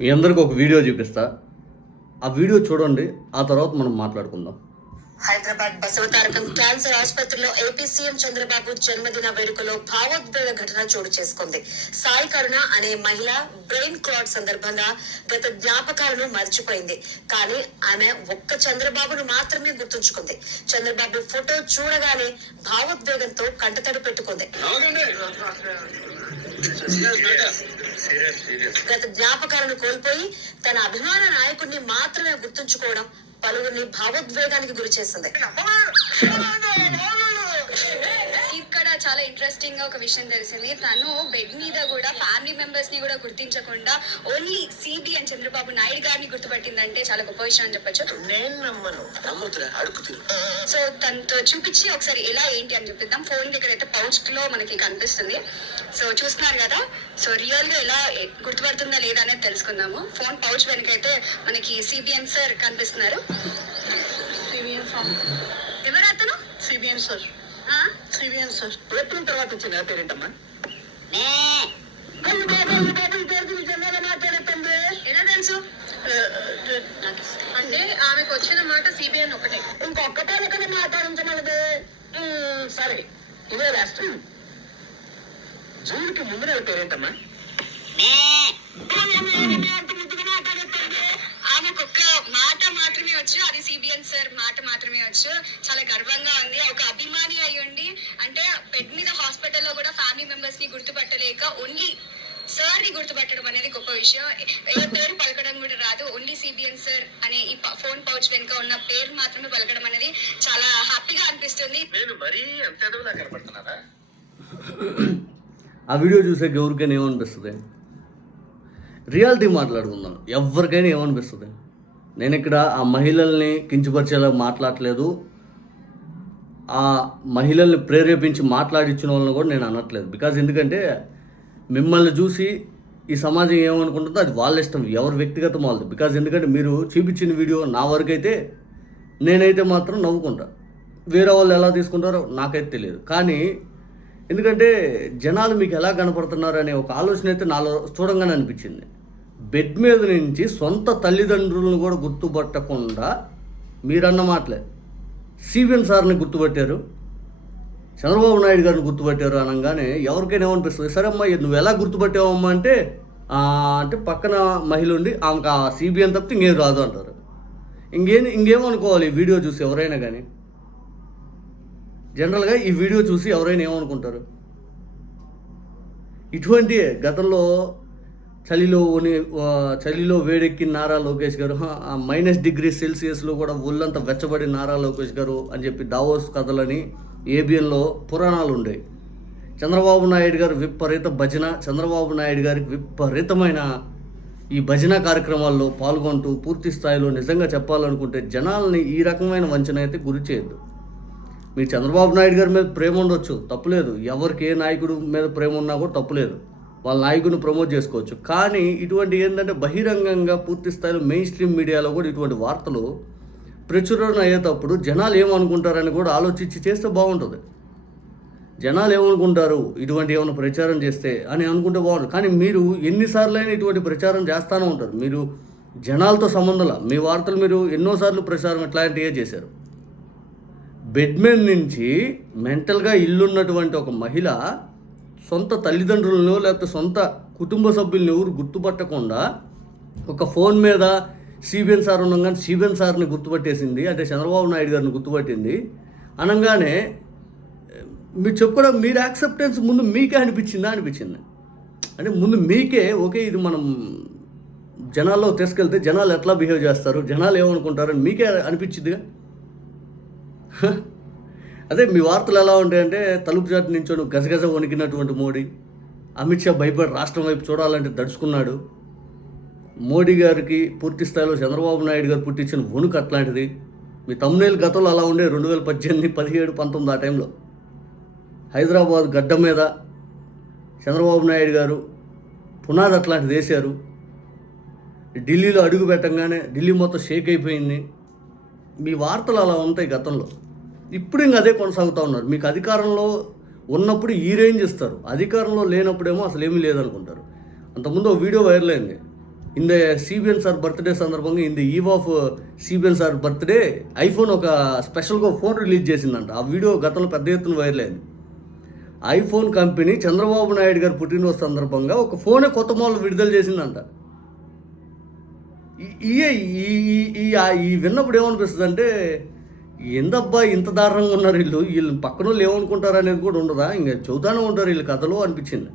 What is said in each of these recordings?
మీ అందరికి ఒక వీడియో చూపిస్తా. ఆ వీడియో చూడండి, ఆ తర్వాత మనం మాట్లాడుకుందాం. హైదరాబాద్ బసవతారకం క్యాన్సర్ ఆసుపత్రిలో ఏపీ సీఎం చంద్రబాబు జన్మదిన వేడుకలో భావోద్వేగ ఘటన చోటు చేసుకుంది. సాయి కరుణ అనే మహిళ బ్రెయిన్ క్లాట్ సందర్భంగా గత జ్ఞాపకాలను మర్చిపోయింది. కానీ ఆమె ఒక్క చంద్రబాబును మాత్రమే గుర్తుంచుకుంది. చంద్రబాబు ఫోటో చూడగానే భావోద్వేగంతో కంటతడి పెట్టుకుంది. గత జ్ఞాపకాలను కోల్పోయి తన అభిమాన నాయకుడిని మాత్రమే గుర్తుంచుకోవడం పలువురిని భావోద్వేగానికి గురి చేసింది. ఇక్కడ చాలా ఇంట్రెస్టింగ్ గా ఒక విషయం తెలిసింది. తను బెడ్ మీద కూడా ఫ్యామిలీ మెంబర్స్ ని కూడా గుర్తించకుండా only CB and Chandrababu Naidu గారిని గుర్తుపట్టిందంటే చాలా గొప్ప విషయం అని చెప్పొచ్చు. సో తనతో చూపించి ఒకసారి ఎలా ఏంటి అని చూపిద్దాం. ఫోన్ దగ్గర అయితే పౌచ్ లో మనకి కనిపిస్తుంది. సో చూస్తున్నారు కదా, సో రియల్ గా ఎలా గుర్తుపడుతుందా లేదా అనేది తెలుసుకుందాము. ఫోన్ పౌచ్ వెనక అయితే మనకి సిబిఎన్ సార్ కనిపిస్తున్నారు. ఎవరు అతను? CBN sir. సిబిఎన్ సార్ ఎప్పుడు తర్వాత వచ్చింది ఆ పేరేంటమ్మా? ఎలా తెలుసు? అంటే ఆమెకు వచ్చిన మాట సిబిఎన్ ఒకటే, ఇంకొక్కటే కదా మాట్లాడించమన్నది. సరే ఇదే రాష్ట్రం. జూన్కి ముందు నెల పేరేంటమ్మా? ఆమెకు ఒక్క మాట మాత్రమే వచ్చు, అది సిబిఎన్ సార్ మాట మాత్రమే వచ్చు. చాలా గర్వంగా ఉంది. ఒక అభిమాని అయ్యుండి అంటే బెడ్ మీద హాస్పిటల్లో కూడా ఫ్యామిలీ మెంబర్స్ ని గుర్తుపట్టలేక ఓన్లీ సార్ ని గుర్తుపట్టడం అనేది గొప్ప విషయం. ఏ పేరు పలకడం కూడా రాదు, ఓన్లీ సిబిఎన్ సార్ అనే ఈ ఫోన్ పౌచ్ వెనుక ఉన్న పేరు మాత్రమే పలకడం అనేది చాలా హ్యాపీగా అనిపిస్తుంది. ఆ వీడియో చూసే ఎవరికైనా ఏమనిపిస్తుంది? రియాలిటీ మాట్లాడుకుందాం. ఎవరికైనా ఏమనిపిస్తుంది? నేను ఇక్కడ ఆ మహిళల్ని కించపరిచేలా మాట్లాడలేదు, ఆ మహిళల్ని ప్రేరేపించి మాట్లాడించిన వాళ్ళని కూడా నేను అనట్లేదు. బికాజ్ ఎందుకంటే మిమ్మల్ని చూసి ఈ సమాజం ఏమనుకుంటుందో అది వాళ్ళ ఇష్టం, ఎవరి వ్యక్తిగతం వాళ్ళది. బికాజ్ ఎందుకంటే మీరు చూపించిన వీడియో నా వరకు అయితే నేనైతే మాత్రం నవ్వుకుంటా, వేరే వాళ్ళు ఎలా తీసుకుంటారో నాకైతే తెలియదు. కానీ ఎందుకంటే జనాలు మీకు ఎలా కనపడుతున్నారు అనే ఒక ఆలోచన అయితే నాలో చూడంగానే అనిపించింది. బెడ్ మీద నుంచి సొంత తల్లిదండ్రులను కూడా గుర్తుపట్టకుండా మీరన్న మాటలే సిబిఎన్ సార్ని గుర్తుపట్టారు, చంద్రబాబు నాయుడు గారిని గుర్తుపట్టారు అనగానే ఎవరికైనా ఏమనిపిస్తుంది? సరే అమ్మా నువ్వు ఎలా గుర్తుపట్టావమ్మా అంటే అంటే పక్కన మహిళ ఉండి ఆమెకు ఆ సిబిఎన్ తప్పితే ఇంకేం రాదు అంటారు. ఇంకేమనుకోవాలి ఈ వీడియో చూసి ఎవరైనా కానీ? జనరల్గా ఈ వీడియో చూసి ఎవరైనా ఏమనుకుంటారు? ఇటువంటి గతంలో చలిలో వేడెక్కి నారా లోకేష్ గారు, -డిగ్రీ సెల్సియస్లో కూడా ఒళ్ళంతా వెచ్చబడి నారా లోకేష్ గారు అని చెప్పి దావోస్ కథలని ఏబిఎన్లో పురాణాలు ఉండేవి. చంద్రబాబు నాయుడు గారు విపరీత భజన, చంద్రబాబు నాయుడు గారికి విపరీతమైన ఈ భజన కార్యక్రమాల్లో పాల్గొంటూ పూర్తి స్థాయిలో నిజంగా చెప్పాలనుకుంటే జనాల్ని ఈ రకమైన వంచన అయితే గురి చేయొద్దు. మీకు చంద్రబాబు నాయుడు గారి మీద ప్రేమ ఉండొచ్చు, తప్పులేదు. ఎవరికి ఏ నాయకుడు మీద ప్రేమ ఉన్నా కూడా తప్పులేదు, వాళ్ళ నాయకుడిని ప్రమోట్ చేసుకోవచ్చు. కానీ ఇటువంటి ఏంటంటే బహిరంగంగా పూర్తి స్థాయిలో మెయిన్ స్ట్రీమ్ మీడియాలో కూడా ఇటువంటి వార్తలు ప్రచురణ అయ్యేటప్పుడు జనాలు ఏమనుకుంటారని కూడా ఆలోచించి చేస్తే బాగుంటుంది. జనాలు ఏమనుకుంటారు ఇటువంటి ఏమైనా ప్రచారం చేస్తే అని అనుకుంటే బాగుంటుంది. కానీ మీరు ఎన్నిసార్లైనా ఇటువంటి ప్రచారం చేస్తూనే ఉంటారు. మీరు జనాలతో సంబంధంలా మీ వార్తలు మీరు ఎన్నోసార్లు ప్రచారం ఇట్లాంటివే చేశారు. బెడ్ మీద నుంచి మెంటల్గా ఇల్లున్నటువంటి ఒక మహిళ సొంత తల్లిదండ్రులను లేకపోతే సొంత కుటుంబ సభ్యులను ఎవరు గుర్తుపట్టకుండా ఒక ఫోన్ మీద సిబిఎన్ సార్ ఉండగానే సిబిఎన్ సార్ని గుర్తుపట్టేసింది, అంటే చంద్రబాబు నాయుడు గారిని గుర్తుపట్టింది అనగానే మీరు చెప్పుకోవడం, మీరు యాక్సెప్టెన్స్ ముందు మీకే అనిపించింది. అంటే ముందు మీకే ఓకే ఇది మనం జనాల్లో తీసుకెళ్తే జనాలు ఎట్లా బిహేవ్ చేస్తారు, జనాలు ఏమనుకుంటారు అని మీకే అనిపించిందిగా. అదే మీ వార్తలు ఎలా ఉంటాయంటే తలుపు చాటు నుంచో గజగజ వణికినటువంటి మోడీ, అమిత్ షా భయపడి రాష్ట్రం వైపు చూడాలంటే దడుచుకున్నాడు. మోడీ గారికి పూర్తి స్థాయిలో చంద్రబాబు నాయుడు గారు పుట్టించిన వణుకు అట్లాంటిది. మీ తమ్మునేలు గతంలో అలా ఉండే 2018, 17, 19 ఆ టైంలో హైదరాబాద్ గడ్డ మీద చంద్రబాబు నాయుడు గారు పునాది అట్లాంటిది వేశారు. ఢిల్లీలో అడుగు పెట్టంగానే ఢిల్లీ మొత్తం షేక్ అయిపోయింది. మీ వార్తలు అలా ఉంటాయి గతంలో. ఇప్పుడు ఇంక అదే కొనసాగుతూ ఉన్నారు. మీకు అధికారంలో ఉన్నప్పుడు ఈ రేంజ్ ఇస్తారు, అధికారంలో లేనప్పుడేమో అసలు ఏమీ లేదనుకుంటారు. అంతకుముందు ఒక వీడియో వైరల్ అయింది, in the CBN sir birthday సందర్భంగా in the eve of CBN sir birthday iPhone ఒక స్పెషల్గా ఫోన్ రిలీజ్ చేసిందంట. ఆ వీడియో గతంలో పెద్ద ఎత్తున వైరల్ అయింది. ఐఫోన్ కంపెనీ చంద్రబాబు నాయుడు గారు పుట్టినరోజు సందర్భంగా ఒక ఫోనే కొత్త మోడల్ విడుదల చేసిందంట. ఈ విన్నప్పుడు ఏమనిపిస్తుంది అంటే, ఏందబ్బా ఇంత దారుణంగా ఉన్నారు వీళ్ళు పక్కన వాళ్ళు ఏమనుకుంటారు అనేది కూడా ఉండదా, ఇంకా చెబుతానే ఉంటారు వీళ్ళు కథలు అనిపించింది.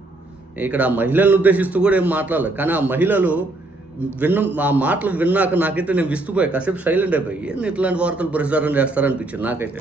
ఇక్కడ ఆ మహిళలను ఉద్దేశిస్తూ కూడా ఏం మాట్లాడలేదు, కానీ ఆ మహిళలు ఆ మాటలు విన్నాక నాకైతే నేను విస్తుపోయా, కాసేపు సైలెంట్ అయిపోయి ఏంది ఇట్లాంటి వార్తలు ప్రచారం చేస్తారనిపించింది నాకైతే.